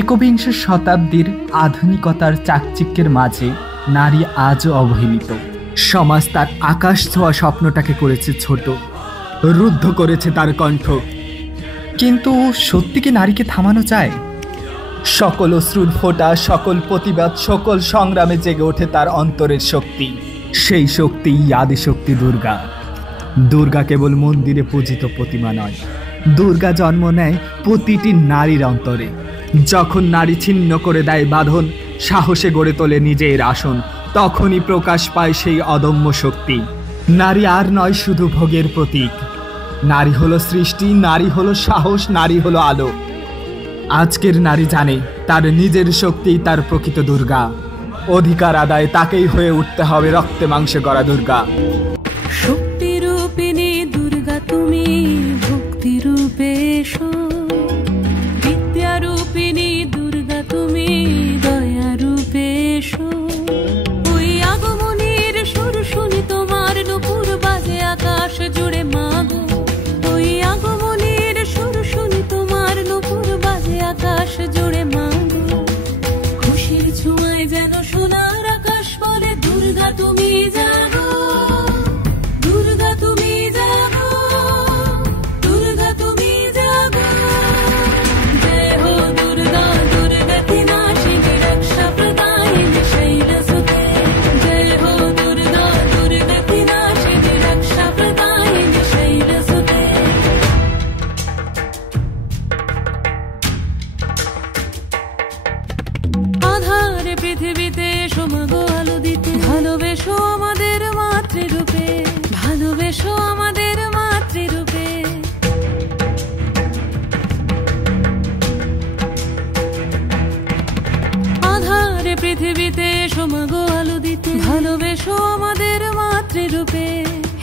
একবিংশ শতাব্দীর আধুনিকতার চাকচিক্যের মাঝে নারী আজও অবহেলিত। সমাজ তার আকাশ ছোঁয়া স্বপ্নটাকে করেছে ছোট, রুদ্ধ করেছে তার কণ্ঠ। কিন্তু সত্যি কি নারীকে থামানো যায়? সকল অশ্রুর ফোঁটা, সকল প্রতিবাদ, সকল সংগ্রামে জেগে ওঠে তার অন্তরের শক্তি। সেই শক্তি আদিশক্তি দুর্গা। দুর্গা কেবল মন্দিরে পূজিত প্রতিমা নয়, দুর্গা জন্ম নেয় প্রতিটি নারীর অন্তরে। যখন নারী ছিন্ন করে দেয় বাঁধন, সাহসে গড়ে তোলে নিজের আসন, তখনই প্রকাশ পায় সেই অদম্য শক্তি। নারী আর নয় শুধু ভোগের প্রতীক, নারী হলো সৃষ্টি, নারী হলো সাহস, নারী হলো আলো। আজকের নারী জানে তার নিজের শক্তি তার প্রকৃত দুর্গা। অধিকার আদায় তাকেই হয়ে উঠতে হবে রক্তে মাংসে গড়া দুর্গা। শক্তি রূপিণী দুর্গা তুমি ভক্তি রূপে এসো, বিদ্যা রূপিণী দুর্গা তুমি দয়া রূপে এসো। ওই আগমনের সুর শুনি তোমার নুপুর বাজে আকাশ জুড়ে মাগো। ওই আগমনের সুর শুনি তোমার নুপুর বাজে আকাশ জুড়ে মাগো। খুশির ছোঁয়ায় যেন সোনার আকাশ বলে দুর্গা তুমি জাগো, দুর্গা তুমি জাগো, দুর্গা তুমি জাগো। জয় হো দুর্গা, দুর্গা কি নাশিনী রক্ষা প্রদায়িনী শৈলসুতে। জয় হো দুর্গা, দুর্গা কি নাশিনী রক্ষা প্রদায়িনী শৈলসুতে। আধারে পৃথিবীতে এসো মাগো আলো দিতে, ভালোবেসো আমাদের মাতৃরূপে, ভালোবেসো আমাদের মাতৃরূপে। আধারে পৃথিবীতে এসো মাগো আলো দিতে, ভালোবেসো আমাদের মাতৃরূপে।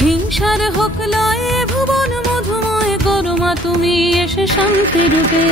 হিংসার হোক লয়ে ভুবন মধুময় করো মা তুমি এসে শান্তি রূপে।